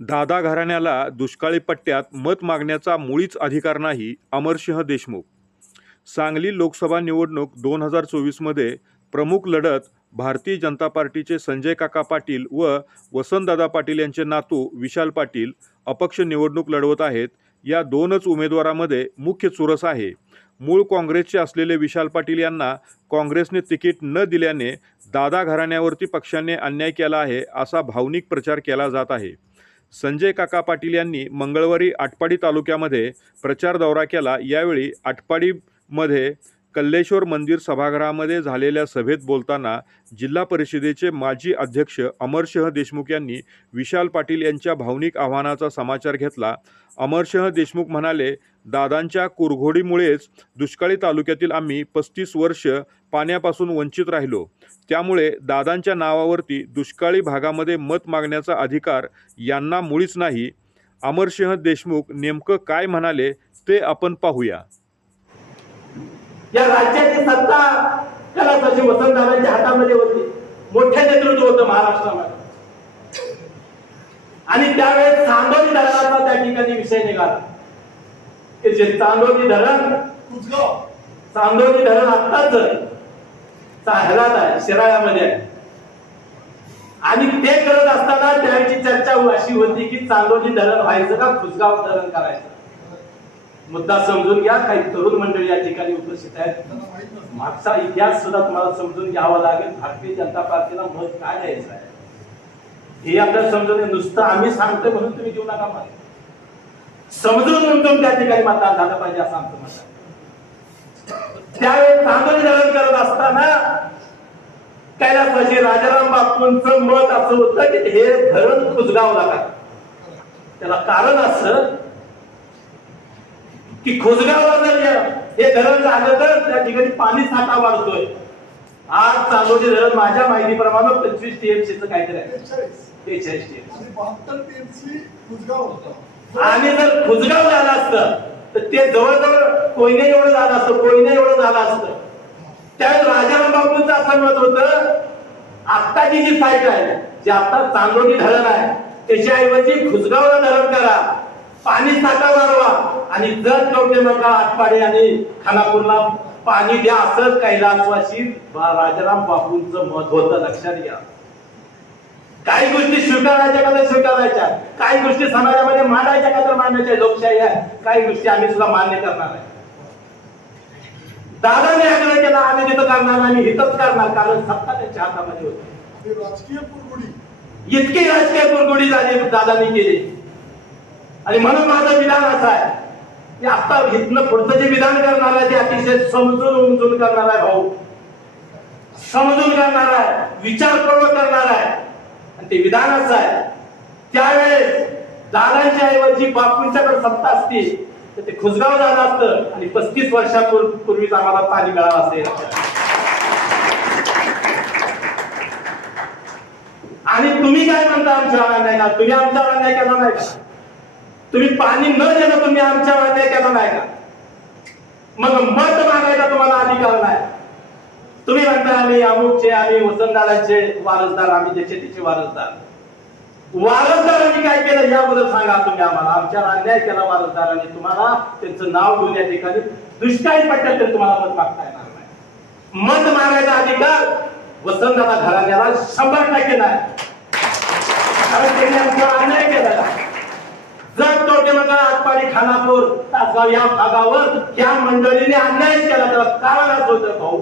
दादा घराण्याला दुष्काळी पट्ट्यात मत मागण्याचा मुळीच अधिकार नाही अमरसिंह देशमुख. सांगली लोकसभा निवडणूक दोन हजार चोवीसमध्ये प्रमुख लढत भारतीय जनता पार्टीचे संजय काका पाटील व वसंतदादा पाटील यांचे नातू विशाल पाटील अपक्ष निवडणूक लढवत आहेत. या दोनच उमेदवारामध्ये मुख्य चुरस आहे. मूळ काँग्रेसचे असलेले विशाल पाटील यांना काँग्रेसने तिकीट न दिल्याने दादा घराण्यावरती पक्षाने अन्याय केला आहे असा भावनिक प्रचार केला जात आहे. संजय काका पाटील यांनी मंगळवारी आटपाडी तालुक्यामध्ये प्रचार दौरा केला. यावेळी आटपाडीमध्ये कल्लेश्वर मंदिर सभागृहामध्ये झालेल्या सभेत बोलताना जिल्हा परिषदेचे माजी अध्यक्ष अमरशह देशमुख यांनी विशाल पाटील यांच्या भावनिक आव्हानाचा समाचार घेतला. अमरशह देशमुख म्हणाले दादांच्या कुरघोडीमुळेच दुष्काळी तालुक्यातील आम्ही पस्तीस वर्ष पाण्यापासून वंचित राहिलो. त्यामुळे दादांच्या नावावरती दुष्काळी भागामध्ये मत मागण्याचा अधिकार यांना मुळीच नाही. अमरसिंह देशमुख नेमकं काय म्हणाले ते आपण पाहूया. या राज्याची सत्ता कलासाची वसंतदादांच्या हातामध्ये होती मोठे नेतृत्व होतं महाराष्ट्रामध्ये. आणि त्यावेळेस चांदोली धरणाचा त्या ठिकाणी विषय निघाला. की जे चांदोली धरण चांदोली धरण आत्ताच ह्यालाच आहे शिराळ्यामध्ये आहे. आणि ते करत असताना त्यावेळची चर्चा अशी होती की चांदोली धरण व्हायचं का खुसगाव धरण करायचं? मुद्दा समजून घ्या. काही तरुण मंडळी या ठिकाणी उपस्थित आहेत. मागचा इतिहास सुद्धा तुम्हाला समजून घ्यावा लागेल. भारतीय जनता पार्टीला मत काय द्यायचं आहे? हे आपल्याला समजून नुसतं आम्ही सांगतोय म्हणून तुम्ही देऊ नका मला. समजून उमजून त्या ठिकाणी मतदान झालं पाहिजे असं आमचं मत आहे. त्यावेळेस चांगली करत असताना कैलासवासी राजाराम बापूंच मत असं होतं की हे धरण कुजगाव लागत त्याला कारण असं की या- हे धरण झालं तर त्या ठिकाणी पाणी साठा वाढतोय. आज चालवते धरण माझ्या माहितीप्रमाणे पंचवीस टीएमसीचं काहीतरी आहे. बेचाळीस टीएमसी आणि जर खुसगाव झालं असतं तर ते जवळजवळ कोयने एवढं झालं असतं कोयने एवढं झालं असतं. त्यावेळेस राजाराम बापूंचं असं मत होतं आत्ताची जी साईट आहे जे आता चांदोली धरण आहे त्याच्याऐवजी खुसगावला धरण करा. पाणी साठा वाढवा आणि जर कवटे नका आटपाडी आणि खानापूरला पाणी द्या असं कैलासवासी बा- राजाराम बापूंचं मत होतं. लक्षात घ्या. काही गोष्टी स्वीकारायच्या का तर स्वीकारायच्या? काही गोष्टी समाजामध्ये मांडायच्या का तर मांडायच्या? लोकशाही आहे. काही गोष्टी आम्ही सुद्धा मान्य करणार आहे दादाने आग्रह केला आम्ही तिथं करणार आणि हितच करणार कारण सत्ता त्यांच्या हातामध्ये होती. राजकीय इतकी राजकीय कुरगुडी झाली दादांनी केली. आणि म्हणून माझं विधान असं आहे की आता इथनं पुढचं जे विधान करणार आहे ते अतिशय समजून उमजून करणार आहे भाऊ. समजून करणार आहे विचारपूर्वक करणार आहे. आणि ते विधान असं आहे त्यावेळेस दादांच्या ऐवजी बापूंच्याकडे सत्ता असती तर ते खुसगाव झालं असतं आणि पस्तीस वर्षापूर्वीच आम्हाला पाणी मिळालं असेल. आणि तुम्ही काय म्हणता आमच्या अन्याय का? तुम्ही आमच्या अन्याय केला नाही का? तुम्ही पाणी न देणं तुम्ही आमच्या अन्याय केला नाही का? मग मत मागायचा तुम्हाला अधिकार नाही. तुम्ही म्हणता आम्ही अमुकचे आम्ही वसंतदारांचे वारसदार आम्ही ज्याचे तिचे वारसदार. वारसदारांनी काय केलं? याबद्दल सांगा तुम्ही आम्हाला. आमच्यावर अन्याय केला वारसदारांनी तुम्हाला त्यांचं नाव घेऊन या ठिकाणी दुष्काळी पट्ट्यात तरी तुम्हाला मत मागता येणार नाही. मत मागायचा अधिकार वसंतदादा घराण्याला शंभर टक्के नाही. कारण त्यांनी आमच्यावर अन्याय केला जर तोटेमका आटपाडी खानापूर तासगाव या भागावर या मंडळीने अन्याय केला तर कारण असं होतं भाऊ?